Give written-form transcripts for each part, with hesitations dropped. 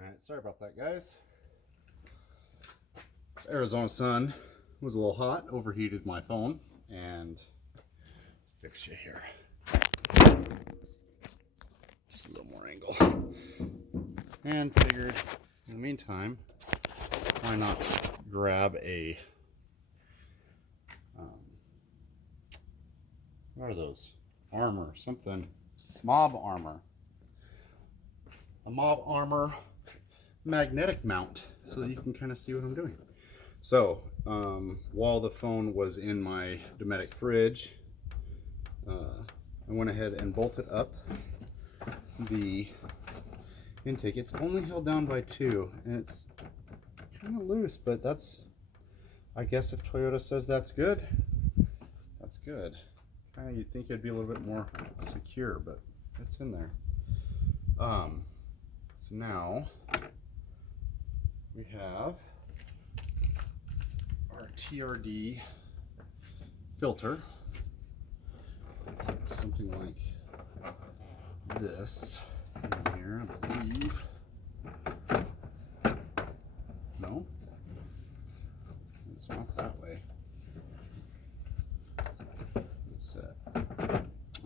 Alright, sorry about that, guys. This Arizona sun was a little hot, overheated my phone, and let's fix you here. Just a little more angle. And figured, in the meantime, why not grab a, what are those? Armor, something, mob armor. A mob armor magnetic mount so that you can kind of see what I'm doing. So while the phone was in my Dometic fridge, I went ahead and bolted up the intake. It's only held down by 2 and it's kind of loose, but that's, I guess if Toyota says that's good, that's good. Kind of, you'd think it'd be a little bit more secure, but it's in there. So now we have our TRD filter. So it's something like this in here, I believe. No, it's not that way. That's it.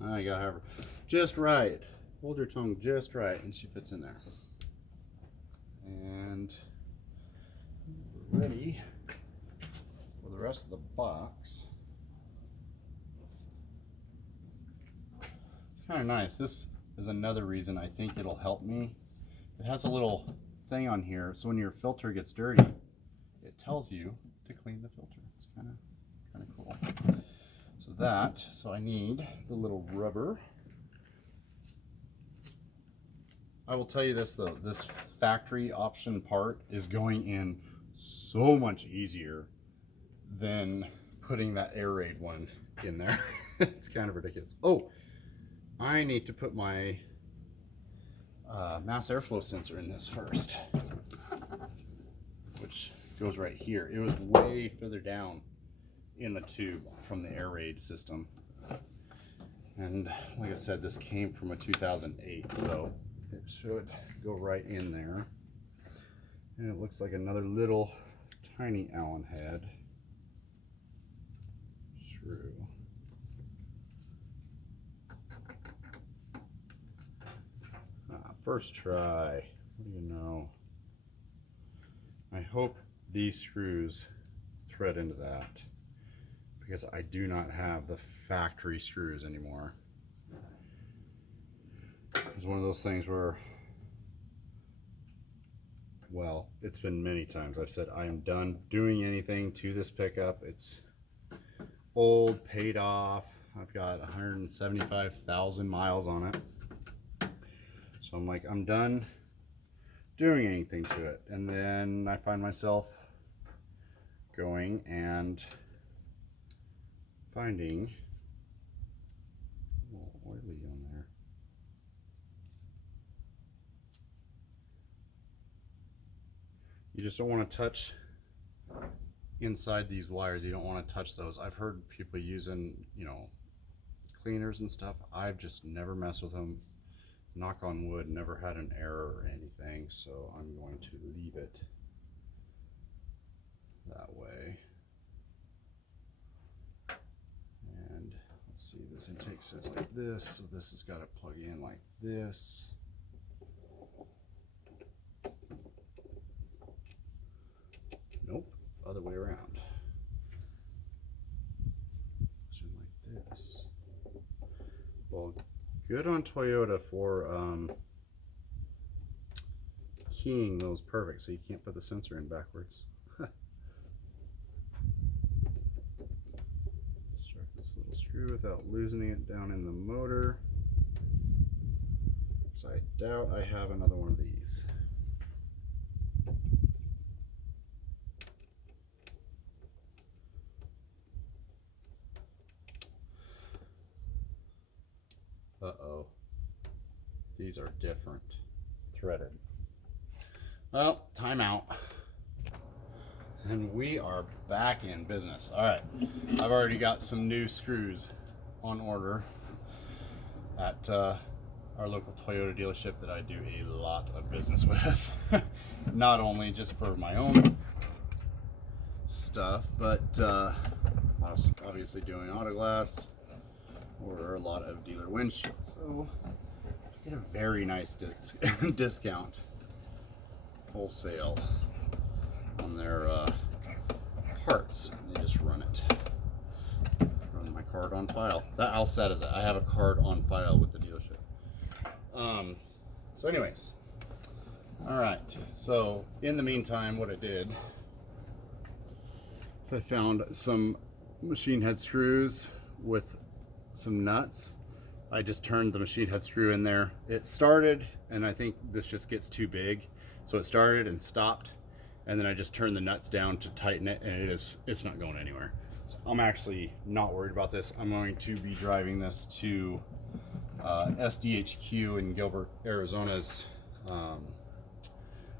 I got her just right. Hold your tongue just right, and she fits in there. And we're ready for the rest of the box. It's kind of nice. This is another reason I think it'll help me. It has a little thing on here, so when your filter gets dirty, it tells you to clean the filter. It's kind of cool. So I need the little rubber. I will tell you this though, this factory option part is going in so much easier than putting that Airaid one in there. It's kind of ridiculous. Oh, I need to put my mass airflow sensor in this first, which goes right here. It was way further down in the tube from the Airaid system. And like I said, this came from a 2008, so it should go right in there. And it looks like another little tiny Allen head shrew. First try. What do you know? I hope these screws thread into that, because I do not have the factory screws anymore. It's one of those things where, well, it's been many times I've said I am done doing anything to this pickup. It's old, paid off. I've got 175,000 miles on it. So I'm like, I'm done doing anything to it. And then I find myself going and finding a little oily on there. You just don't want to touch inside these wires. You don't want to touch those. I've heard people using, you know, cleaners and stuff. I've just never messed with them. Knock on wood, never had an error or anything, so I'm going to leave it that way. And let's see, this intake sits like this, so this has got to plug in like this. Nope, other way around. So like this. Well, good on Toyota for keying those perfect, so you can't put the sensor in backwards. Start this little screw without losing it down in the motor. So I doubt I have another one of these. Uh-oh. These are different. Threaded. Well, time out. And we are back in business. All right. I've already got some new screws on order at our local Toyota dealership that I do a lot of business with. Not only just for my own stuff, but obviously doing auto glass or a lot of dealer windshields. So I get a very nice discount wholesale on their parts. They just run it. Run my card on file. That how sad is that? I have a card on file with the dealership. So anyways, all right. So in the meantime, what I did is I found some machine head screws with some nuts. I just turned the machine head screw in there. It started, and I think this just gets too big. So it started and stopped, and then I just turned the nuts down to tighten it, and it's not going anywhere. So I'm actually not worried about this. I'm going to be driving this to SDHQ in Gilbert, Arizona's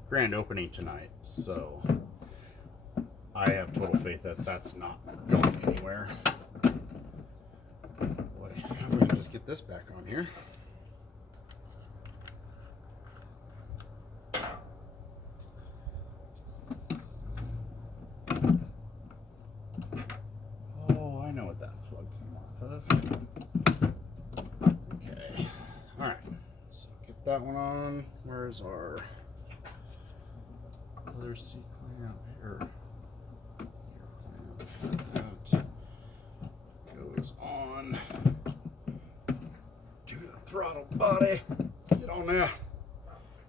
grand opening tonight. So I have total faith that that's not going anywhere. Boy, we can just get this back on here. Oh, I know what that plug came off of. Okay. All right. So get that one on. Where's our other C clamp here? That goes on to the throttle body. Get on there.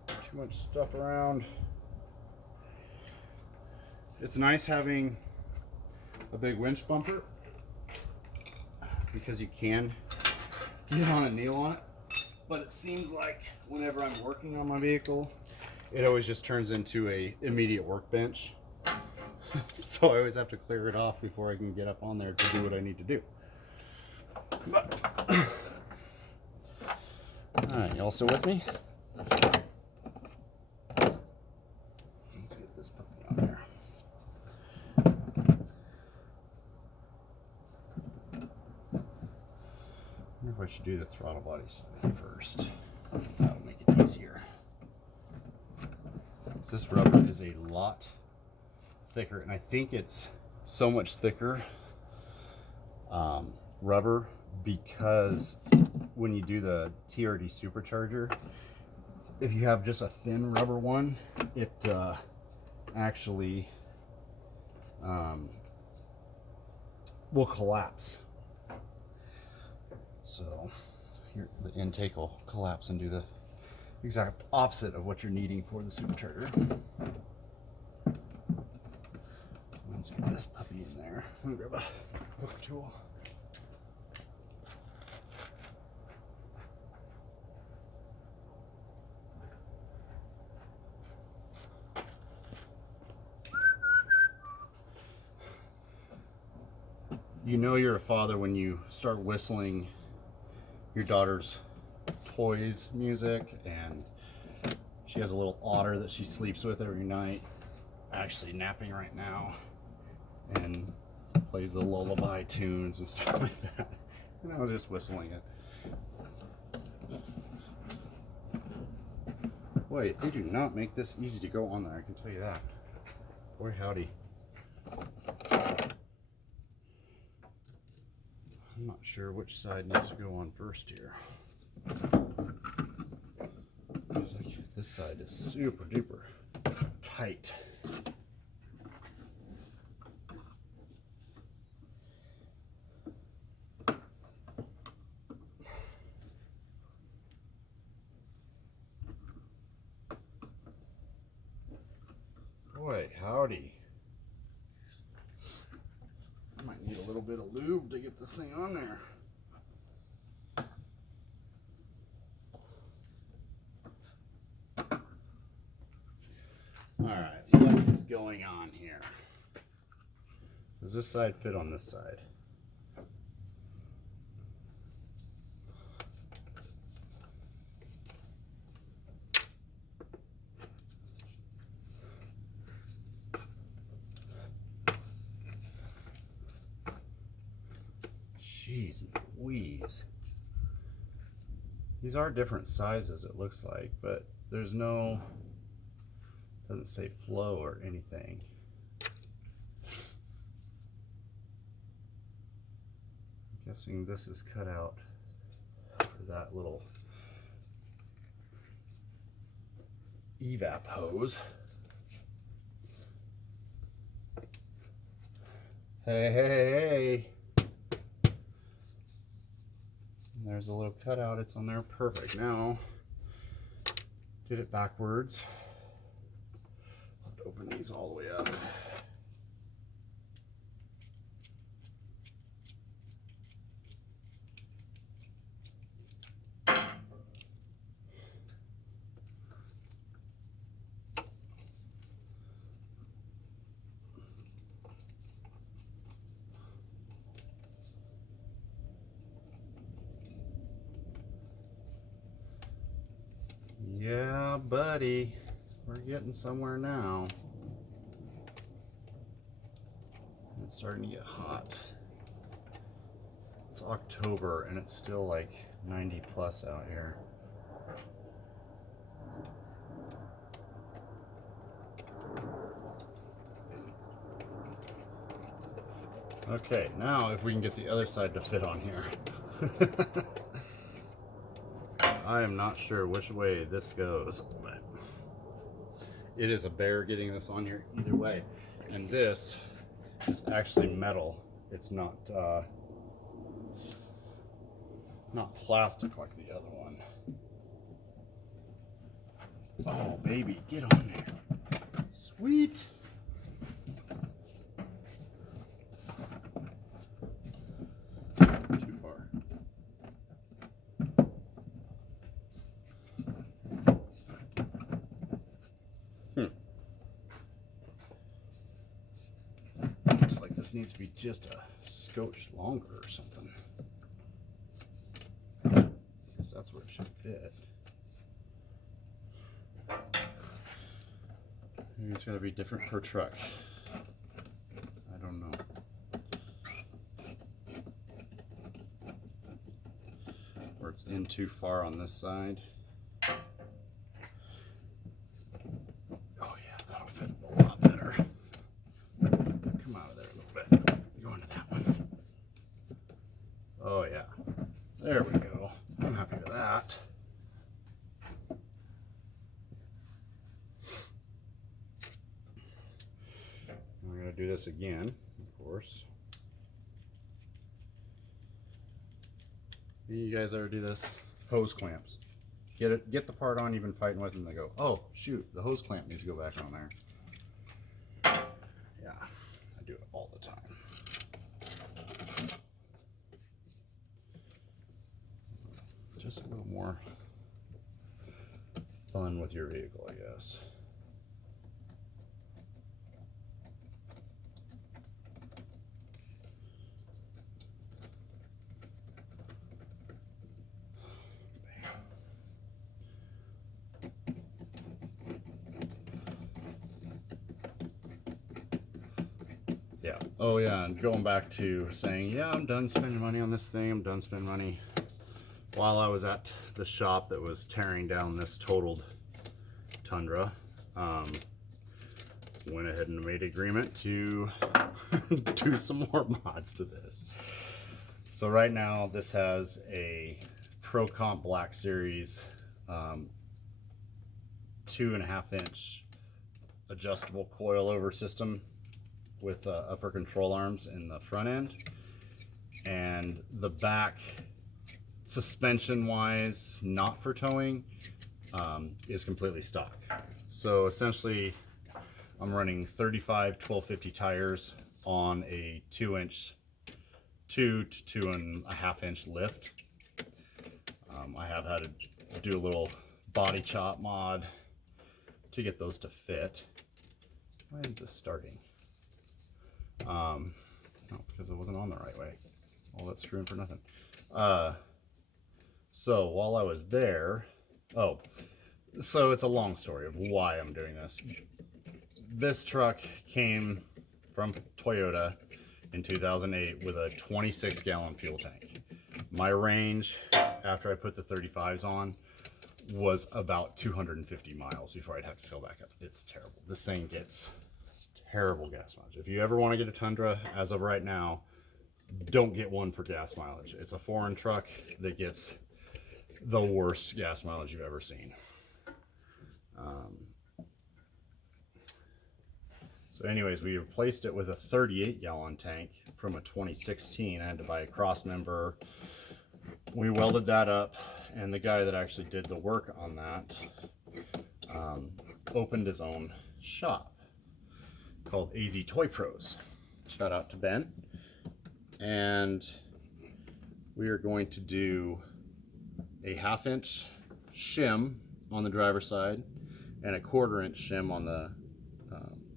Too much stuff around. It's nice having a big winch bumper because you can get on a kneel on it, but it seems like whenever I'm working on my vehicle, it always just turns into a immediate workbench. So I always have to clear it off before I can get up on there to do what I need to do. But all right, y'all still with me? Let's get this puppy on there. I wonder if I should do the throttle body side first. That'll make it easier. This rubber is a lot thicker, and I think it's so much thicker rubber because when you do the TRD supercharger, if you have just a thin rubber one, it actually will collapse. So here, the intake will collapse and do the exact opposite of what you're needing for the supercharger. Let's get this puppy in there. I'm gonna grab a hook tool. You know you're a father when you start whistling your daughter's toys music, and she has a little otter that she sleeps with every night, actually napping right now, and plays the lullaby tunes and stuff like that. And I was just whistling it. Boy, they do not make this easy to go on there, I can tell you that. Boy howdy. I'm not sure which side needs to go on first here. Looks like this side is super duper tight. Boy, howdy. I might need a little bit of lube to get this thing on there. Alright, what is going on here? Does this side fit on this side? Jeez Louise. These are different sizes, it looks like, but there's no, doesn't say flow or anything. I'm guessing this is cut out for that little evap hose. Hey, hey, hey. And there's a little cutout, it's on there, perfect. Now, did it backwards. I'll have to open these all the way up. Yeah, buddy, we're getting somewhere now. It's starting to get hot. It's October and it's still like 90 plus out here. Okay, now if we can get the other side to fit on here. I am not sure which way this goes, but it is a bear getting this on here either way. And this is actually metal. It's not plastic like the other one. Oh baby, get on there. Sweet. Too far. Looks like this needs to be just a scotch longer or something. Because that's where it should fit. Maybe it's going to be different per truck. I don't know. Or it's in too far on this side. Oh yeah, that'll fit a lot better. Come out of there a little bit. Go into that one. Oh yeah. There we go. I'm happy with that. I'm going to do this again, of course. You guys ever do this? Hose clamps. Get the part on you've been fighting with and they go, oh shoot, the hose clamp needs to go back on there. Yeah, I do it all the time. Just a little more fun with your vehicle, I guess. Yeah. Oh yeah, and going back to saying, yeah, I'm done spending money on this thing, I'm done spending money. While I was at the shop that was tearing down this totaled Tundra, went ahead and made an agreement to do some more mods to this. So right now this has a Pro Comp Black Series 2.5 inch adjustable coilover system with upper control arms in the front end, and the back suspension wise, not for towing, is completely stock. So essentially I'm running 35 1250 tires on a 2 to 2.5 inch lift. I have had to do a little body chop mod to get those to fit. Why is this starting? No, because it wasn't on the right way. All that screwing for nothing. So while I was there, so it's a long story of why I'm doing this. This truck came from Toyota in 2008 with a 26 gallon fuel tank. My range after I put the 35s on was about 250 miles before I'd have to fill back up. It's terrible. This thing gets terrible gas mileage. If you ever want to get a Tundra, as of right now, don't get one for gas mileage. It's a foreign truck that gets the worst gas mileage you've ever seen. So anyways, we replaced it with a 38-gallon tank from a 2016. I had to buy a cross member. We welded that up, and the guy that actually did the work on that opened his own shop called AZ Toy Pros. Shout out to Ben. And we are going to do a 1/2-inch shim on the driver's side and a 1/4-inch shim on the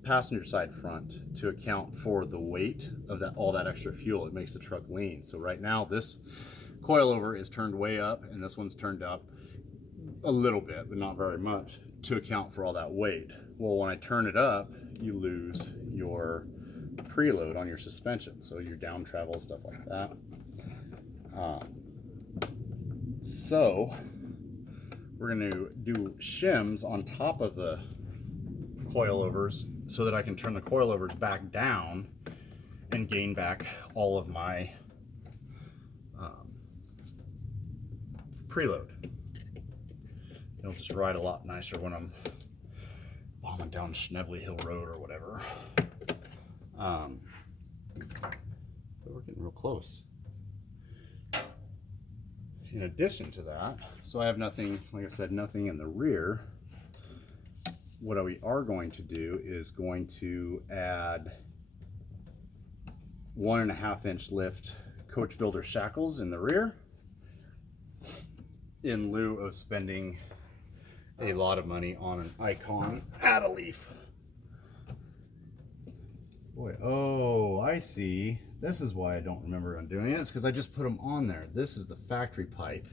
passenger side front to account for the weight of all that extra fuel. It makes the truck lean. So right now this coilover is turned way up and this one's turned up a little bit, but not very much, to account for all that weight. Well, when I turn it up, you lose your preload on your suspension, so your down travel, stuff like that. So we're going to do shims on top of the coilovers so that I can turn the coilovers back down and gain back all of my preload. It'll just ride a lot nicer when I'm bombing down Schnebley Hill Road or whatever. But we're getting real close. In addition to that, so I have nothing, like I said, nothing in the rear. What we are going to do is going to add 1.5-inch lift coach builder shackles in the rear, in lieu of spending a lot of money on an Icon add-a-leaf. Boy, oh, I see. This is why I don't remember undoing it. It's because I just put them on there. This is the factory pipe.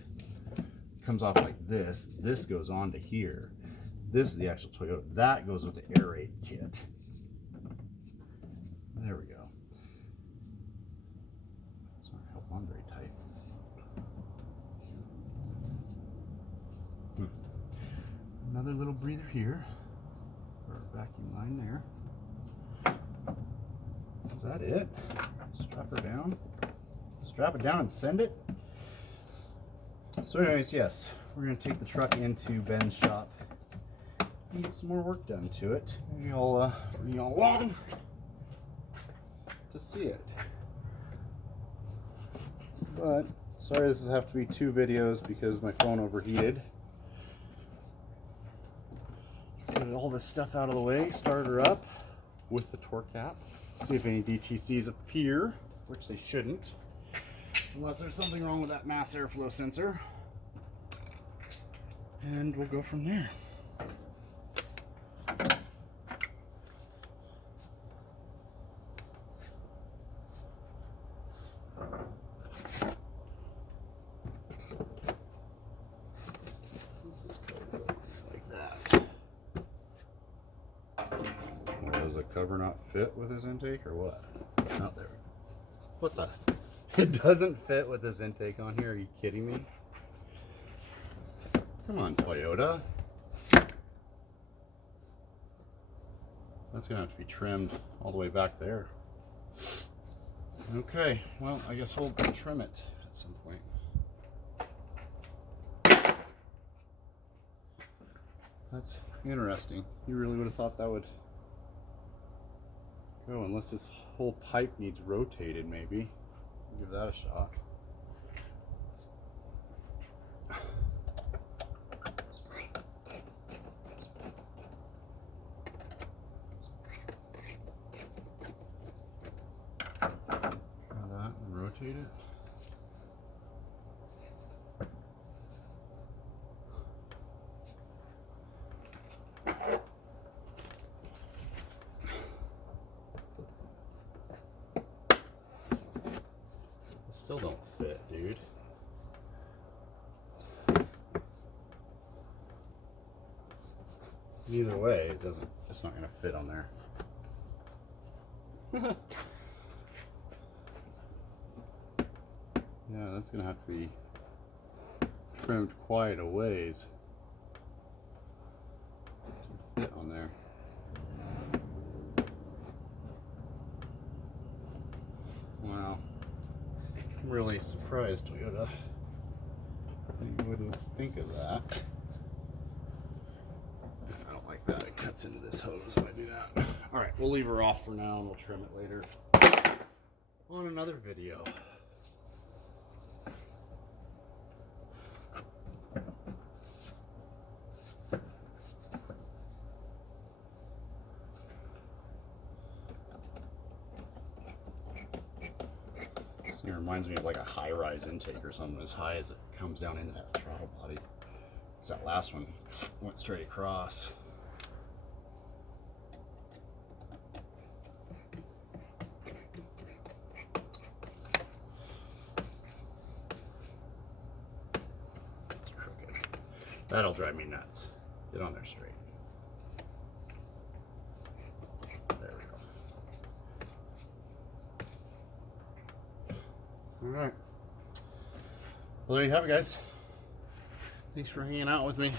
It comes off like this. This goes on to here. This is the actual Toyota. That goes with the Airaid kit. There we go. It's not held on very tight. Another little breather here for a vacuum line there. Is that it? Strap her down. Strap it down and send it. So anyways, yes, we're going to take the truck into Ben's shop and get some more work done to it. Maybe I'll bring you all along to see it. But sorry, this will have to be 2 videos because my phone overheated. Get all this stuff out of the way, start her up with the torque cap. See if any DTCs appear, which they shouldn't, unless there's something wrong with that mass airflow sensor. And we'll go from there. Like that. Does the cover not fit with his intake or what? Not there. What the? It doesn't fit with this intake on here. Are you kidding me? Come on, Toyota. That's gonna have to be trimmed all the way back there. Okay, well, I guess we'll trim it at some point. That's interesting. You really would have thought that would go, unless this whole pipe needs rotated, maybe. Give that a shot. Try that and rotate it. Still don't fit, dude. Either way, it's not gonna fit on there. Yeah, that's gonna have to be trimmed quite a ways to fit on there. Wow, I'm really surprised, Toyota. You wouldn't think of that. I don't like that. It cuts into this hose if I do that. All right, we'll leave her off for now and we'll trim it later on another video. It reminds me of like a high-rise intake or something, as high as it comes down into that throttle body. Because that last one went straight across. It's crooked. That'll drive me nuts. Get on there straight. There we go. All right. Well, there you have it, guys. Thanks for hanging out with me.